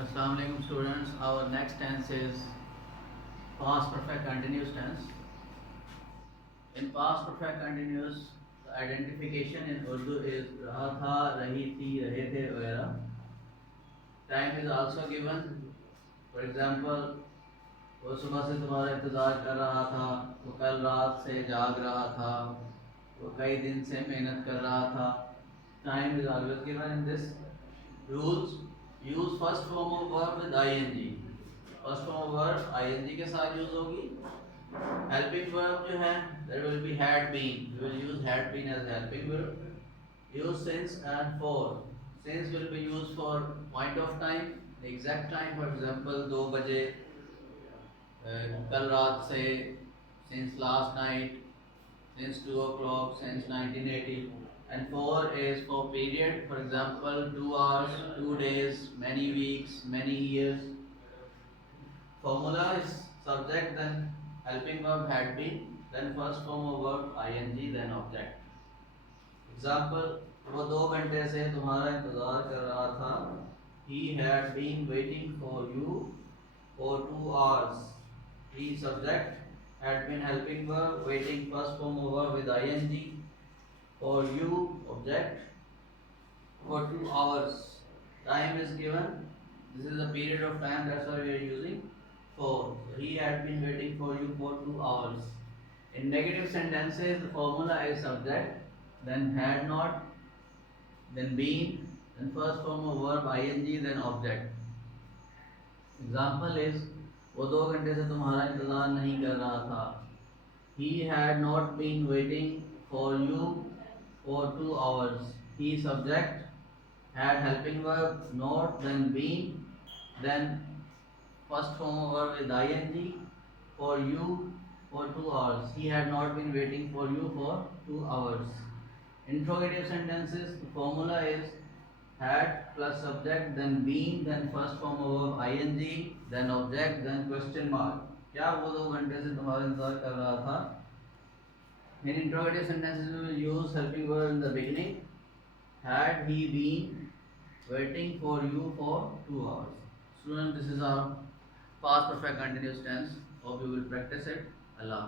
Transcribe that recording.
Assalamu alaikum students. Our next tense is past perfect continuous tense. In past perfect continuous, the identification in Urdu is रहा था, रही थी, रहे थे वगैरह. Time is also given. For example, वो सुबह से तुम्हारा इंतज़ार कर रहा था, वो कल रात से जाग रहा था, वो कई दिन से मेहनत कर रहा था. Time is always given in this. Rules: use first form of verb with ing. First form of verb ING के साथ यूज होगी. हेल्पिंग वर्ब जो है that will be had been. We will use had been as helping verb. Use since and for. Since will be use for point of time, the exact time. For example 2 बजे, कल रात से, since last night, since 2 o'clock, since 1980. And 4 is for period. For example, 2 hours, 2 days, many weeks, many years. Formula is subject, then helping verb had been, then first form of verb ing, then object. Example: वो 2 घंटे से तुम्हारा इंतजार कर रहा था. He had been waiting for you for 2 hours. He subject, had been helping verb, waiting first form of verb with ing, for you object, for 2 hours. Time is given. This is the period of time, that's why we are using for. He had been waiting for you for 2 hours. In negative sentences, the formula is subject, then had not, then been, then first form of verb ing, then object. Example is वो 2 घंटे से तुम्हारा इंतजार नहीं कर रहा था. He had not been waiting for you for 2 hours. He subject, had helping verb, not, then been, then first form of verb with ing, for you for 2 hours. He had not been waiting for you for 2 hours. Interrogative sentences, the formula is had plus subject, then been, then first form of verb ing, then object, then question mark. क्या वो 2 घंटे से तुम्हारा इंतजार कर रहा था? In interrogative sentences, we will use helping verb in the beginning. Had he been waiting for you for 2 hours? Students, this is our past perfect continuous tense. Hope you will practice it. Allah.